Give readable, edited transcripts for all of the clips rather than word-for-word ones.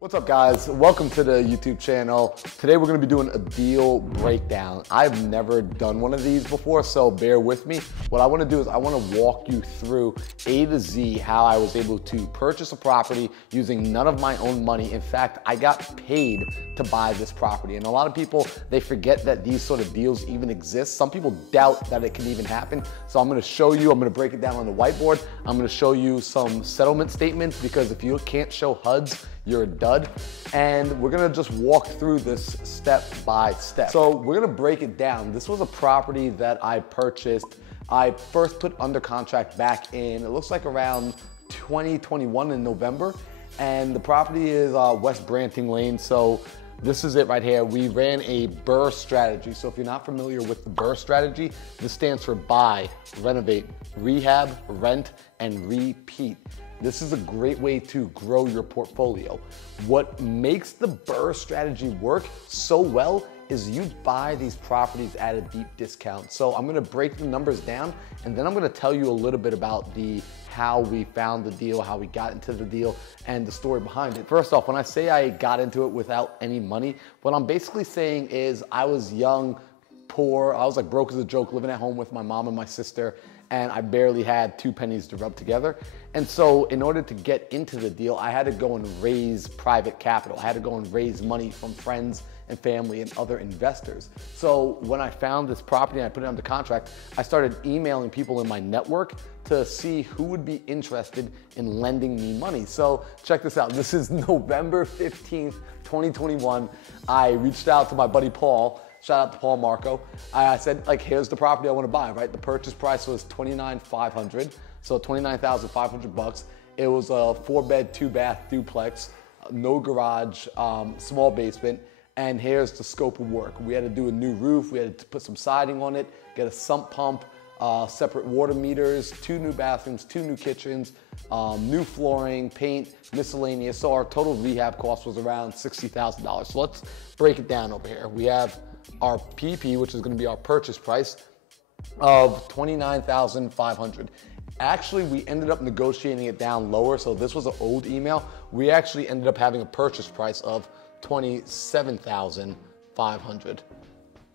What's up guys, welcome to the YouTube channel. Today we're going to be doing a deal breakdown. I've never done one of these before, so bear with me. What I want to do is I want to walk you through A to Z how I was able to purchase a property using none of my own money. In fact, I got paid to buy this property. And a lot of people, they forget that these sort of deals even exist. Some people doubt that it can even happen. So I'm going to show you, I'm going to break it down on the whiteboard. I'm going to show you some settlement statements, because if you can't show HUDs, you're a dud. And we're gonna just walk through this step by step. So we're gonna break it down. This was a property that I purchased. I first put under contract back in, it looks like around 2021 in November. And the property is West Branting Lane. So this is it right here. We ran a BRRRR strategy. So if you're not familiar with the BRRRR strategy, this stands for buy, renovate, rehab, rent, and repeat. This is a great way to grow your portfolio. What makes the BRRRR strategy work so well is you buy these properties at a deep discount. So I'm gonna break the numbers down, and then I'm gonna tell you a little bit about how we found the deal, how we got into the deal, and the story behind it. First off, when I say I got into it without any money, what I'm basically saying is I was young, poor, I was like broke as a joke, living at home with my mom and my sister, and I barely had 2 pennies to rub together. And so in order to get into the deal, I had to go and raise private capital. I had to go and raise money from friends and family and other investors. So when I found this property and I put it under contract, I started emailing people in my network to see who would be interested in lending me money. So check this out. This is November 15th, 2021. I reached out to my buddy Paul. Shout out to Paul Marco. I said, like, here's the property I want to buy, right? The purchase price was $29,500, so $29,500. It was a 4-bed, 2-bath duplex, no garage, small basement, and here's the scope of work. We had to do a new roof, we had to put some siding on it, get a sump pump, separate water meters, 2 new bathrooms, 2 new kitchens, new flooring, paint, miscellaneous. So our total rehab cost was around $60,000. So let's break it down over here. We have our PP, which is going to be our purchase price, of $29,500. Actually, we ended up negotiating it down lower. So this was an old email. We actually ended up having a purchase price of $27,500.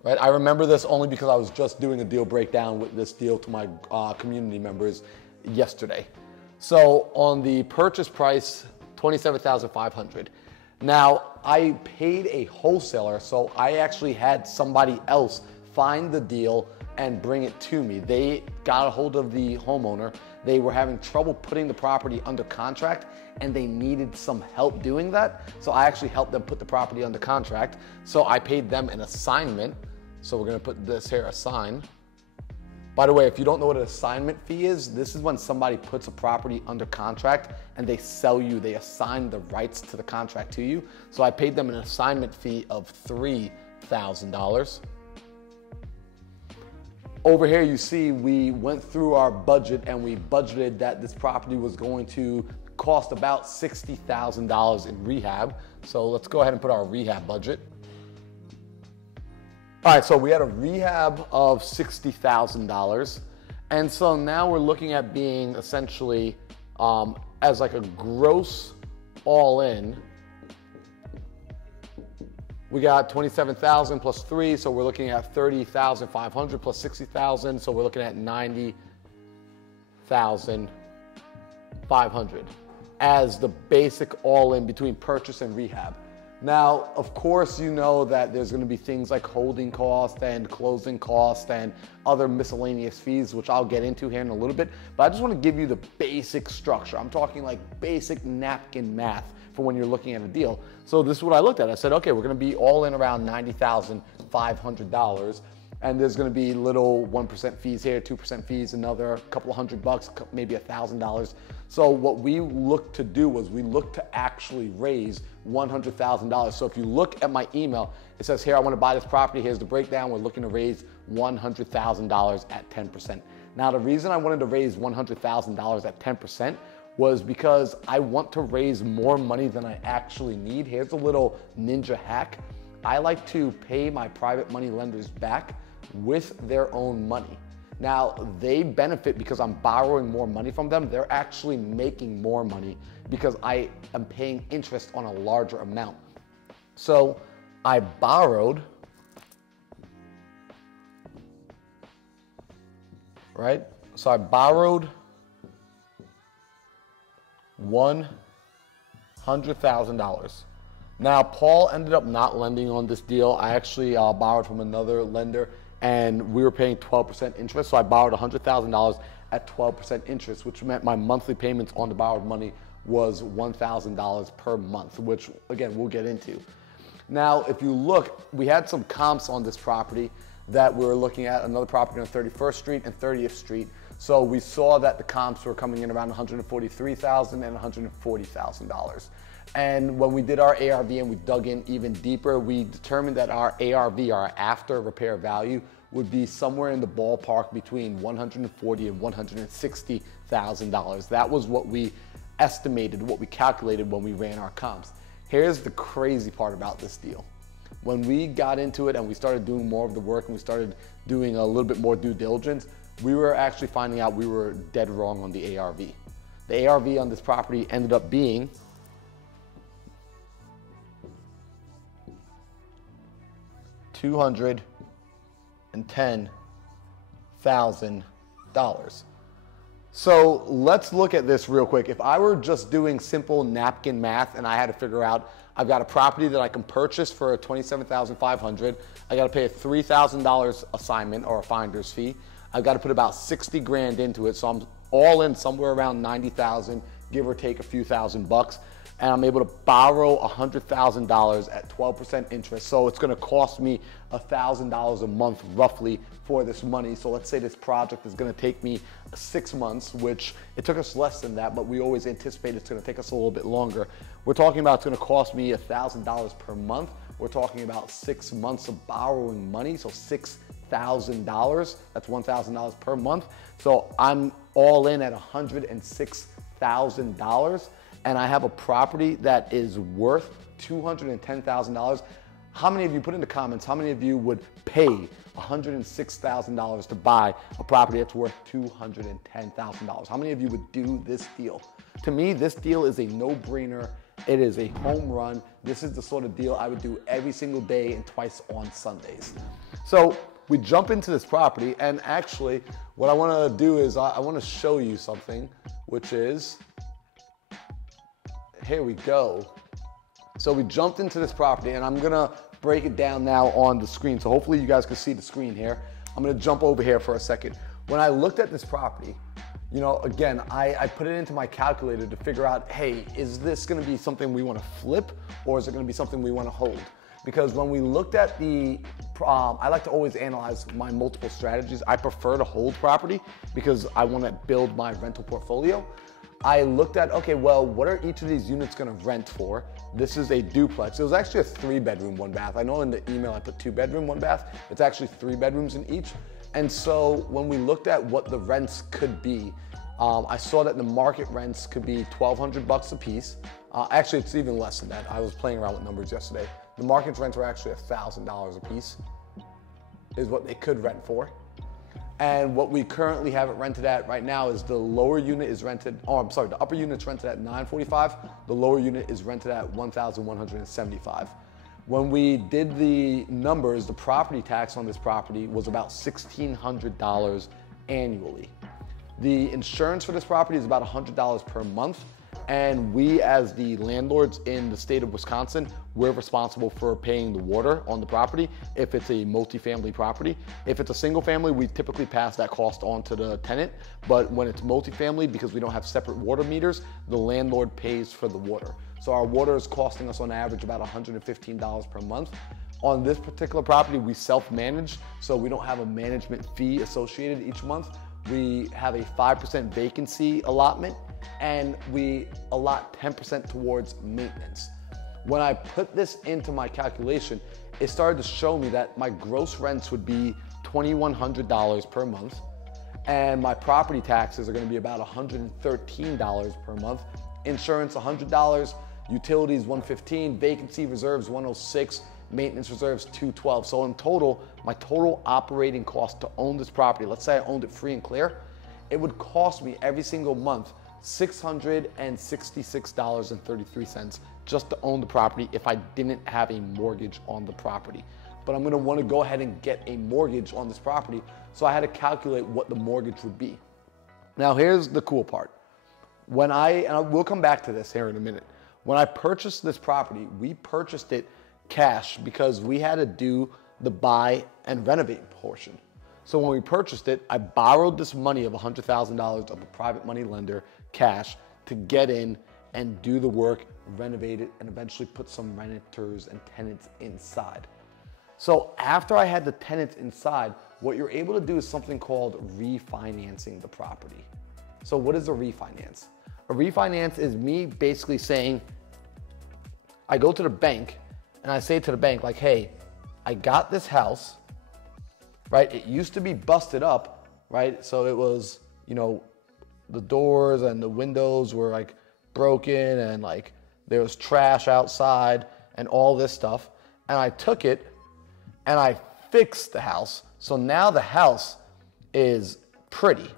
Right? I remember this only because I was just doing a deal breakdown with this deal to my community members yesterday. So on the purchase price, $27,500. Now, I paid a wholesaler, so I actually had somebody else find the deal and bring it to me. They got a hold of the homeowner. They were having trouble putting the property under contract, and they needed some help doing that. So I actually helped them put the property under contract. So I paid them an assignment. So we're gonna put this here, assign. By the way, if you don't know what an assignment fee is, this is when somebody puts a property under contract and they sell you, they assign the rights to the contract to you. So I paid them an assignment fee of $3,000. Over here, you see, we went through our budget and we budgeted that this property was going to cost about $60,000 in rehab. So let's go ahead and put our rehab budget. All right, so we had a rehab of $60,000. And so now we're looking at being essentially as like a gross all in. We got 27,000 plus 3, so we're looking at 30,500 plus 60,000, so we're looking at 90,500 as the basic all in between purchase and rehab. Now, of course, you know that there's gonna be things like holding cost and closing cost and other miscellaneous fees, which I'll get into here in a little bit, but I just wanna give you the basic structure. I'm talking like basic napkin math for when you're looking at a deal. So this is what I looked at. I said, okay, we're gonna be all in around $90,500. And there's gonna be little 1% fees here, 2% fees, another couple of $100, maybe $1,000. So what we looked to do was we looked to actually raise $100,000. So if you look at my email, it says here, I wanna buy this property, here's the breakdown. We're looking to raise $100,000 at 10%. Now the reason I wanted to raise $100,000 at 10% was because I want to raise more money than I actually need. Here's a little ninja hack. I like to pay my private money lenders back with their own money. Now, they benefit because I'm borrowing more money from them. They're actually making more money because I am paying interest on a larger amount. So I borrowed, right? So I borrowed $100,000. Now, Paul ended up not lending on this deal. I actually borrowed from another lender, and we were paying 12% interest. So I borrowed $100,000 at 12% interest, which meant my monthly payments on the borrowed money was $1,000 per month, which again, we'll get into. Now, if you look, we had some comps on this property that we were looking at, another property on 31st Street and 30th Street. So we saw that the comps were coming in around $143,000 and $140,000. And when we did our ARV and we dug in even deeper, we determined that our ARV, our after repair value, would be somewhere in the ballpark between $140,000 and $160,000. That was what we estimated, what we calculated when we ran our comps. Here's the crazy part about this deal. When we got into it and we started doing more of the work and we started doing a little bit more due diligence, we were actually finding out we were dead wrong on the ARV. The ARV on this property ended up being $210,000. So let's look at this real quick. If I were just doing simple napkin math and I had to figure out, I've got a property that I can purchase for $27,500. I got to pay a $3,000 assignment or a finder's fee. I've got to put about 60 grand into it. So I'm all in somewhere around 90,000, give or take a few thousand bucks. And I'm able to borrow $100,000 at 12% interest. So it's gonna cost me $1,000 a month roughly for this money. So let's say this project is gonna take me 6 months, which it took us less than that, but we always anticipate it's gonna take us a little bit longer. We're talking about it's gonna cost me $1,000 per month. We're talking about 6 months of borrowing money, so $6,000. That's $1,000 per month. So I'm all in at $106,000. And I have a property that is worth $210,000. How many of you, put in the comments, how many of you would pay $106,000 to buy a property that's worth $210,000? How many of you would do this deal? To me, this deal is a no-brainer. It is a home run. This is the sort of deal I would do every single day and twice on Sundays. So we jump into this property, and actually what I wanna do is I wanna show you something, which is, here we go. So we jumped into this property, and I'm gonna break it down now on the screen. So hopefully you guys can see the screen here. I'm gonna jump over here for a second. When I looked at this property, you know, again, I put it into my calculator to figure out, hey, is this gonna be something we wanna flip, or is it gonna be something we wanna hold? Because when we looked at the, I like to always analyze my multiple strategies. I prefer to hold property because I wanna build my rental portfolio. I looked at, okay, well, what are each of these units gonna rent for? This is a duplex. It was actually a 3-bedroom, 1-bath. I know in the email I put 2-bedroom, 1-bath. It's actually 3 bedrooms in each. And so when we looked at what the rents could be, I saw that the market rents could be $1,200 a piece. Actually, it's even less than that. I was playing around with numbers yesterday. The market rents were actually $1,000 a piece, is what they could rent for. And what we currently have it rented at right now is the lower unit is rented, the upper unit's rented at $945. The lower unit is rented at $1,175. When we did the numbers, the property tax on this property was about $1,600 annually. The insurance for this property is about $100 per month. And we, as the landlords in the state of Wisconsin, we're responsible for paying the water on the property if it's a multifamily property. If it's a single family, we typically pass that cost on to the tenant. But when it's multifamily, because we don't have separate water meters, the landlord pays for the water. So our water is costing us on average about $115 per month. On this particular property, we self-manage, so we don't have a management fee associated each month. We have a 5% vacancy allotment, and we allot 10% towards maintenance. When I put this into my calculation, it started to show me that my gross rents would be $2,100 per month, and my property taxes are gonna be about $113 per month. Insurance, $100. utilities 115, vacancy reserves 106, maintenance reserves 212. So in total, my total operating cost to own this property, let's say I owned it free and clear, it would cost me every single month $666.33 just to own the property if I didn't have a mortgage on the property. But I'm gonna wanna go ahead and get a mortgage on this property, so I had to calculate what the mortgage would be. Now here's the cool part. And we'll come back to this here in a minute. When I purchased this property, we purchased it cash because we had to do the buy and renovate portion. So when we purchased it, I borrowed this money of $100,000 of a private money lender, cash, to get in and do the work, renovate it, and eventually put some renters and tenants inside. So after I had the tenants inside, what you're able to do is something called refinancing the property. So what is a refinance? A refinance is me basically saying, I go to the bank and I say to the bank like, hey, I got this house, right? It used to be busted up, right? So it was, you know, the doors and the windows were like broken and like there was trash outside and all this stuff. And I took it and I fixed the house. So now the house is pretty,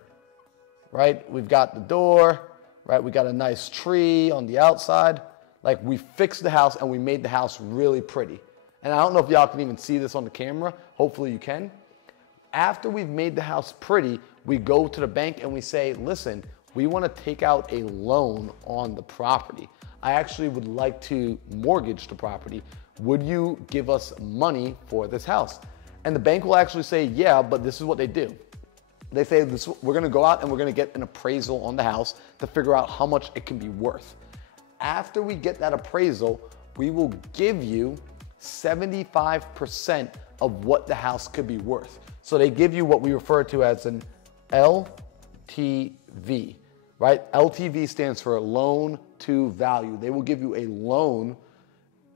right? We've got the door, right? We got a nice tree on the outside. Like we fixed the house and we made the house really pretty. And I don't know if y'all can even see this on the camera. Hopefully you can. After we've made the house pretty, we go to the bank and we say, listen, we want to take out a loan on the property. I actually would like to mortgage the property. Would you give us money for this house? And the bank will actually say, yeah, but this is what they do. They say, we're going to go out and we're going to get an appraisal on the house to figure out how much it can be worth. After we get that appraisal, we will give you 75% of what the house could be worth. So they give you what we refer to as an LTV, right? LTV stands for loan to value. They will give you a loan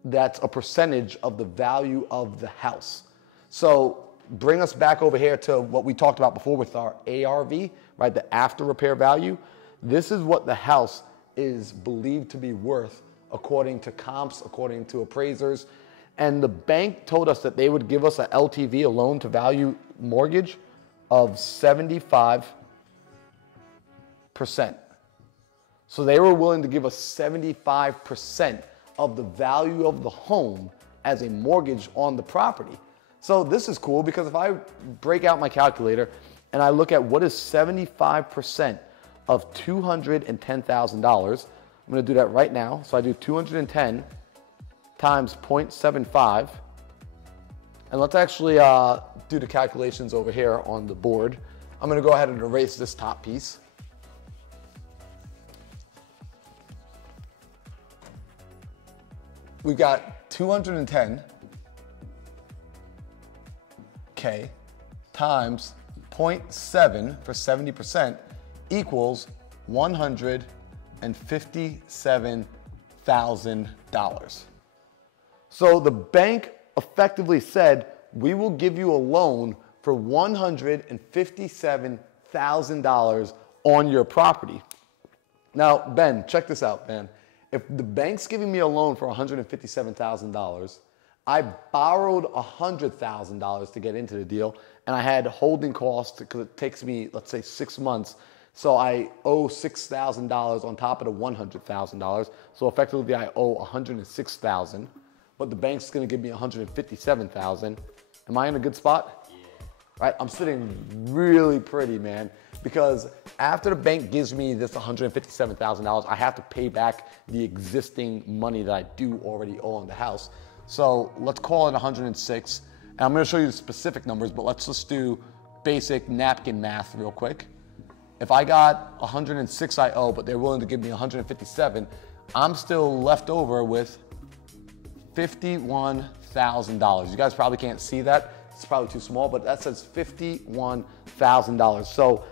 that's a percentage of the value of the house. So bring us back over here to what we talked about before with our ARV, right? The after repair value. This is what the house is believed to be worth according to comps, according to appraisers. And the bank told us that they would give us a LTV, a loan to value mortgage, of 75%. So they were willing to give us 75% of the value of the home as a mortgage on the property. So this is cool because if I break out my calculator and I look at what is 75% of $210,000, I'm gonna do that right now. So I do 210 times 0.75. And let's actually do the calculations over here on the board. I'm gonna go ahead and erase this top piece. We've got 210K times 0.7 for 70% equals $157,000. So the bank effectively said, we will give you a loan for $157,000 on your property. Now, Ben, check this out, man. If the bank's giving me a loan for $157,000, I borrowed $100,000 to get into the deal, and I had holding costs because it takes me, let's say, 6 months. So I owe $6,000 on top of the $100,000. So effectively, I owe $106,000, but the bank's going to give me $157,000. Am I in a good spot? Yeah. Right? I'm sitting really pretty, man, because after the bank gives me this $157,000, I have to pay back the existing money that I do already owe on the house. So let's call it 106. And I'm going to show you the specific numbers, but let's just do basic napkin math real quick. If I got 106 I owe, but they're willing to give me 157, I'm still left over with $51,000. You guys probably can't see that. It's probably too small, but that says $51,000. So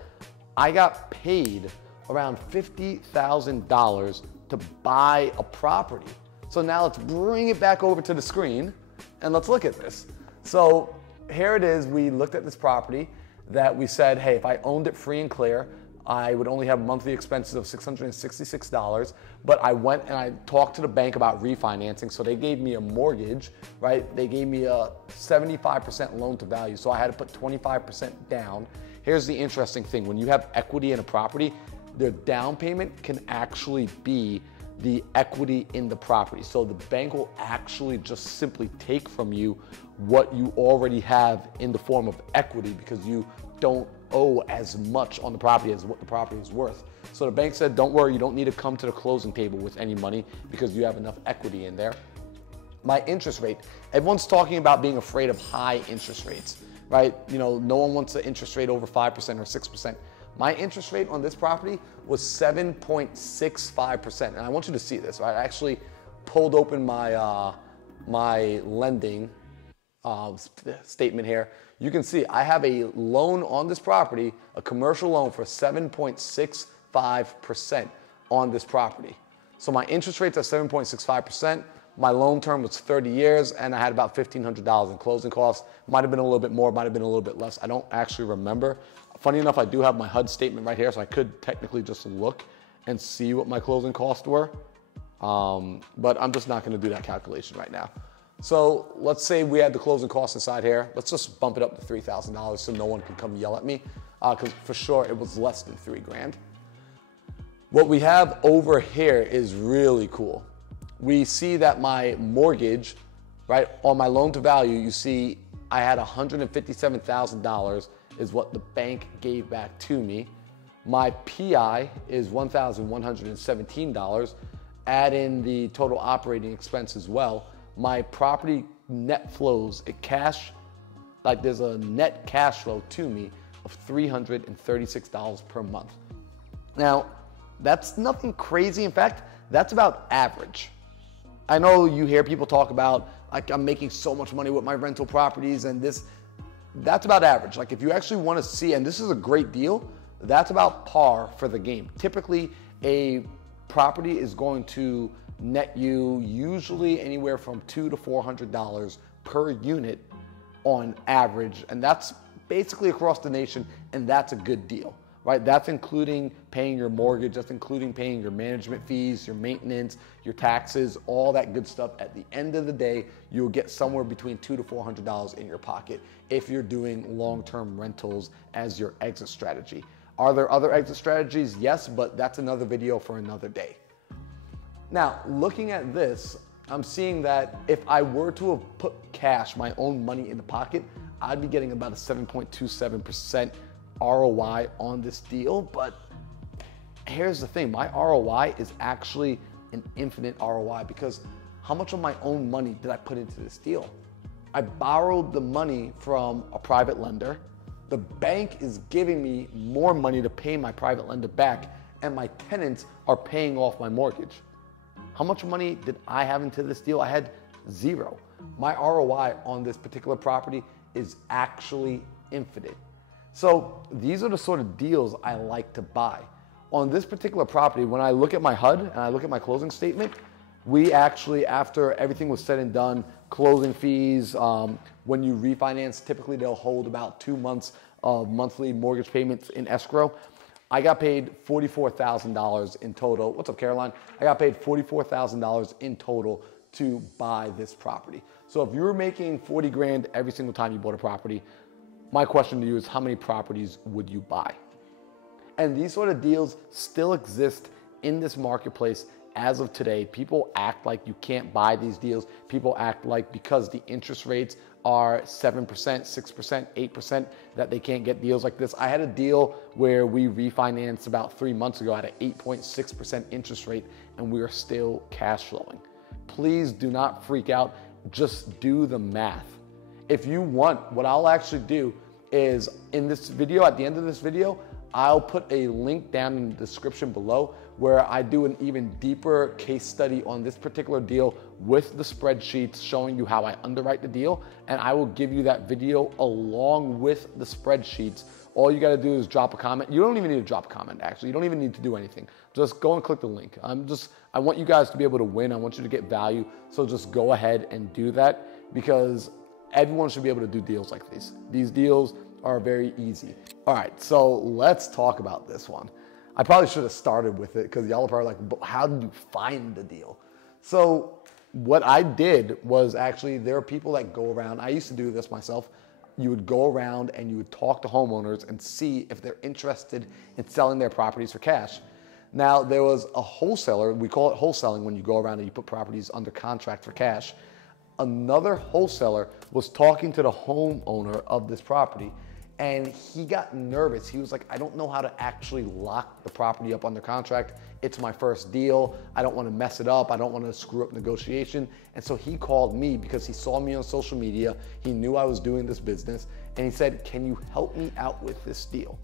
I got paid around $50,000 to buy a property. So now let's bring it back over to the screen and let's look at this. So here it is. We looked at this property that we said, hey, if I owned it free and clear, I would only have monthly expenses of $666, but I went and I talked to the bank about refinancing. So they gave me a mortgage, right? They gave me a 75% loan to value. So I had to put 25% down. Here's the interesting thing. When you have equity in a property, their down payment can actually be the equity in the property. So the bank will actually just simply take from you what you already have in the form of equity because you don't owe as much on the property as what the property is worth. So the bank said, don't worry, you don't need to come to the closing table with any money because you have enough equity in there. My interest rate, everyone's talking about being afraid of high interest rates, right? You know, no one wants an interest rate over 5% or 6%. My interest rate on this property was 7.65%. And I want you to see this, right? I actually pulled open my, my lending statement here. You can see I have a loan on this property, a commercial loan for 7.65% on this property. So my interest rate's at 7.65%. My loan term was 30 years and I had about $1,500 in closing costs. Might have been a little bit more, might have been a little bit less. I don't actually remember. Funny enough, I do have my HUD statement right here, so I could technically just look and see what my closing costs were. But I'm just not gonna do that calculation right now. So let's say we had the closing costs inside here. Let's just bump it up to $3,000 so no one can come yell at me, because for sure it was less than $3,000. What we have over here is really cool. We see that my mortgage, right, on my loan to value, you see I had $157,000 is what the bank gave back to me. My PI is $1,117. Add in the total operating expense as well. My property net flows, there's a net cash flow to me of $336 per month. Now, that's nothing crazy. In fact, that's about average. I know you hear people talk about, like, I'm making so much money with my rental properties and this, that's about average. Like, if you actually want to see, and this is a great deal, that's about par for the game. Typically, a property is going to net you usually anywhere from $200 to $400 per unit on average, and that's basically across the nation, and that's a good deal, right? That's including paying your mortgage, that's including paying your management fees, your maintenance, your taxes, all that good stuff. At the end of the day, you'll get somewhere between $200 to $400 in your pocket if you're doing long-term rentals as your exit strategy. Are there other exit strategies? Yes, but that's another video for another day. Now, looking at this, I'm seeing that if I were to have put cash, my own money in the pocket, I'd be getting about a 7.27% ROI on this deal. But here's the thing, my ROI is actually an infinite ROI because how much of my own money did I put into this deal? I borrowed the money from a private lender. The bank is giving me more money to pay my private lender back, and my tenants are paying off my mortgage. How much money did I have into this deal? I had zero. My ROI on this particular property is actually infinite. So these are the sort of deals I like to buy. On this particular property, when I look at my HUD and I look at my closing statement, we actually, after everything was said and done, closing fees, when you refinance, typically they'll hold about 2 months of monthly mortgage payments in escrow. I got paid $44,000 in total. What's up, Caroline? I got paid $44,000 in total to buy this property. So if you were making 40 grand every single time you bought a property, my question to you is how many properties would you buy? And these sort of deals still exist in this marketplace as of today. People act like you can't buy these deals. People act like because the interest rates are 7%, 6%, 8%, that they can't get deals like this. I had a deal where we refinanced about 3 months ago at an 8.6% interest rate, and we are still cash flowing. Please do not freak out. Just do the math. If you want, what I'll actually do is in this video, at the end of this video, I'll put a link down in the description below where I do an even deeper case study on this particular deal with the spreadsheets showing you how I underwrite the deal. And I will give you that video along with the spreadsheets. All you gotta do is drop a comment. You don't even need to drop a comment, actually. You don't even need to do anything. Just go and click the link. I want you guys to be able to win. I want you to get value. So just go ahead and do that because everyone should be able to do deals like these. These deals are very easy. All right, so let's talk about this one. I probably should have started with it because y'all are probably like, but how did you find the deal? So what I did was actually, there are people that go around. I used to do this myself. You would go around and you would talk to homeowners and see if they're interested in selling their properties for cash. Now, there was a wholesaler, we call it wholesaling when you go around and you put properties under contract for cash. Another wholesaler was talking to the homeowner of this property, and he got nervous. He was like, I don't know how to actually lock the property up under contract. It's my first deal. I don't want to mess it up. I don't want to screw up negotiation. And so he called me because he saw me on social media. He knew I was doing this business, and he said, can you help me out with this deal?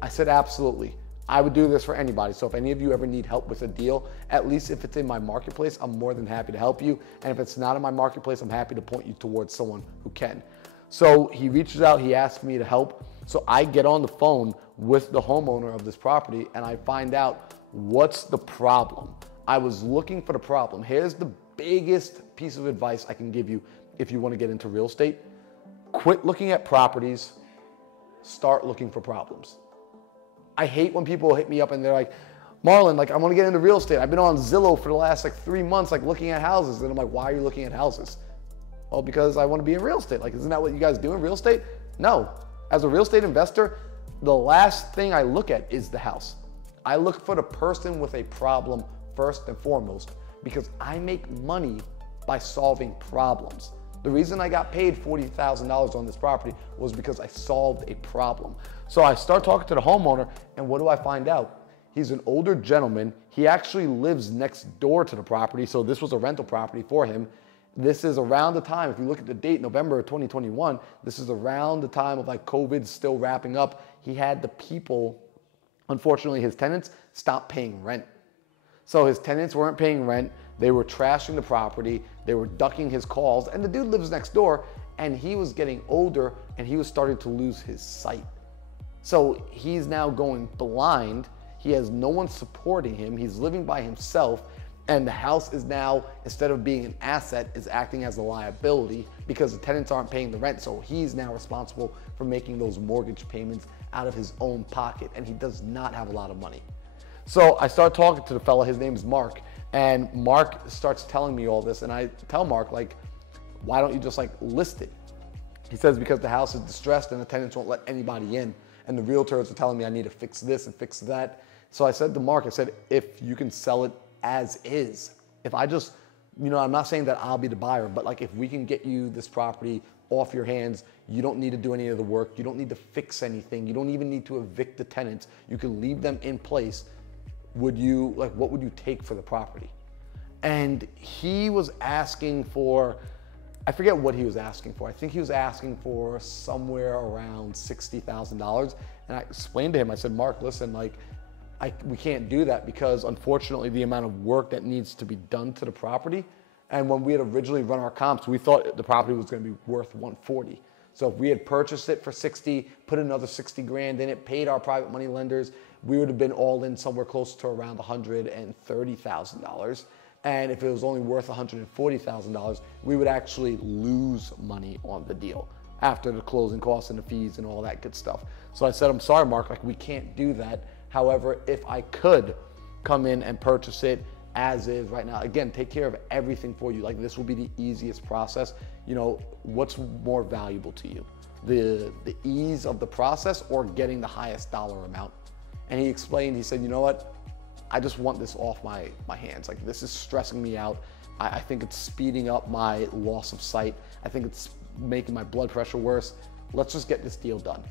I said, absolutely. I would do this for anybody. So if any of you ever need help with a deal, at least if it's in my marketplace, I'm more than happy to help you. And if it's not in my marketplace, I'm happy to point you towards someone who can. So he reaches out, he asks me to help. So I get on the phone with the homeowner of this property and I find out what's the problem. I was looking for the problem. Here's the biggest piece of advice I can give you if you want to get into real estate. Quit looking at properties, start looking for problems. I hate when people hit me up and they're like, Marlon, like I want to get into real estate. I've been on Zillow for the last 3 months, looking at houses. And I'm like, why are you looking at houses? Well, because I want to be in real estate. Isn't that what you guys do in real estate? No. As a real estate investor, the last thing I look at is the house. I look for the person with a problem first and foremost because I make money by solving problems. The reason I got paid $40,000 on this property was because I solved a problem. So I start talking to the homeowner, and what do I find out? He's an older gentleman. He actually lives next door to the property, so this was a rental property for him. This is around the time, if you look at the date, November of 2021, this is around the time of COVID still wrapping up. He had the people, unfortunately his tenants, stop paying rent. So his tenants weren't paying rent. They were trashing the property. They were ducking his calls. And the dude lives next door, and he was getting older, and he was starting to lose his sight. So he's now going blind. He has no one supporting him. He's living by himself. And the house is now, instead of being an asset, is acting as a liability because the tenants aren't paying the rent. So he's now responsible for making those mortgage payments out of his own pocket. And he does not have a lot of money. So I start talking to the fella, his name is Mark, and Mark starts telling me all this, and I tell Mark, why don't you just list it? He says, because the house is distressed and the tenants won't let anybody in, and the realtors are telling me I need to fix this and fix that. So I said to Mark, I said, if you can sell it as is, if I just, I'm not saying that I'll be the buyer, but if we can get you this property off your hands, you don't need to do any of the work, you don't need to fix anything, you don't even need to evict the tenants, you can leave them in place. Would you, what would you take for the property? And he was asking for, I forget what he was asking for. I think he was asking for somewhere around $60,000. And I explained to him, I said, Mark, listen, we can't do that because unfortunately the amount of work that needs to be done to the property. And when we had originally run our comps, we thought the property was going to be worth 140. So if we had purchased it for 60, put another 60 grand in it, paid our private money lenders, we would have been all in somewhere close to around $130,000. And if it was only worth $140,000, we would actually lose money on the deal after the closing costs and the fees and all that good stuff. So I said, I'm sorry, Mark, we can't do that. However, if I could come in and purchase it as is right now, again, take care of everything for you. This will be the easiest process. What's more valuable to you? The ease of the process or getting the highest dollar amount? And he explained, he said, you know what? I just want this off my hands. This is stressing me out. I think it's speeding up my loss of sight. I think it's making my blood pressure worse. Let's just get this deal done.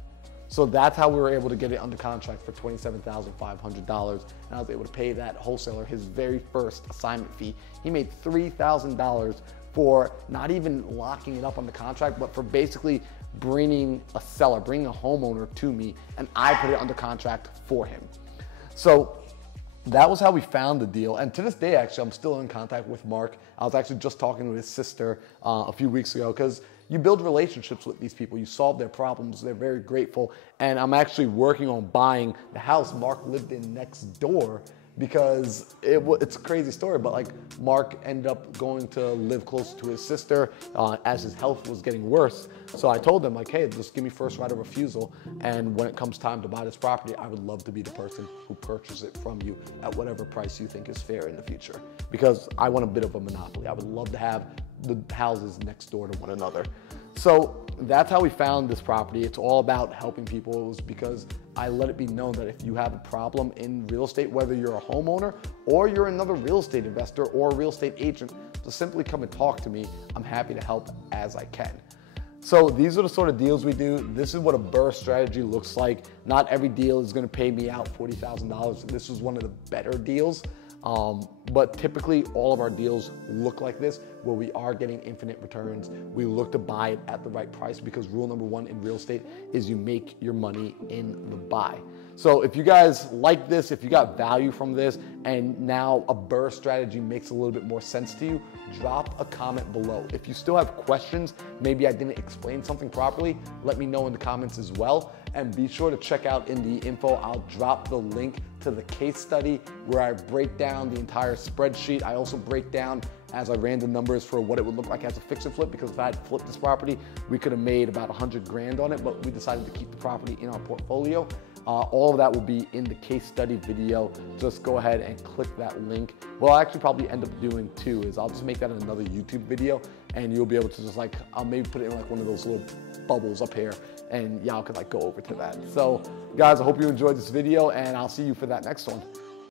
So that's how we were able to get it under contract for $27,500. And I was able to pay that wholesaler his very first assignment fee. He made $3,000 for not even locking it up on the contract, but for basically bringing a seller, bringing a homeowner to me, and I put it under contract for him. So that was how we found the deal. And to this day, actually, I'm still in contact with Mark. I was actually just talking to his sister a few weeks ago because you build relationships with these people. You solve their problems. They're very grateful. And I'm actually working on buying the house Mark lived in next door because it's a crazy story, but like Mark ended up going to live close to his sister as his health was getting worse. So I told him like, hey, just give me first right of refusal. And when it comes time to buy this property, I would love to be the person who purchases it from you at whatever price you think is fair in the future, because I want a bit of a monopoly. I would love to have the houses next door to one another. So that's how we found this property. It's all about helping people. It was because I let it be known that if you have a problem in real estate, whether you're a homeowner or you're another real estate investor or a real estate agent, just simply come and talk to me. I'm happy to help as I can. So these are the sort of deals we do. This is what a BRRRR strategy looks like. Not every deal is gonna pay me out $40,000. This was one of the better deals. But typically all of our deals look like this, where we are getting infinite returns. We look to buy it at the right price, because rule number one in real estate is you make your money in the buy. So if you guys like this, if you got value from this, and now a BRRRR strategy makes a little bit more sense to you, drop a comment below. If you still have questions, maybe I didn't explain something properly, let me know in the comments as well. And be sure to check out in the info, I'll drop the link to the case study where I break down the entire spreadsheet. I also break down, as I ran the numbers, for what it would look like as a fix and flip, because if I had flipped this property, we could have made about 100 grand on it, but we decided to keep the property in our portfolio. All of that will be in the case study video. Just go ahead and click that link. What I'll actually probably end up doing too is I'll just make that another YouTube video, and you'll be able to just like, I'll maybe put it in like one of those little bubbles up here, and y'all can like go over to that. So guys, I hope you enjoyed this video, and I'll see you for that next one.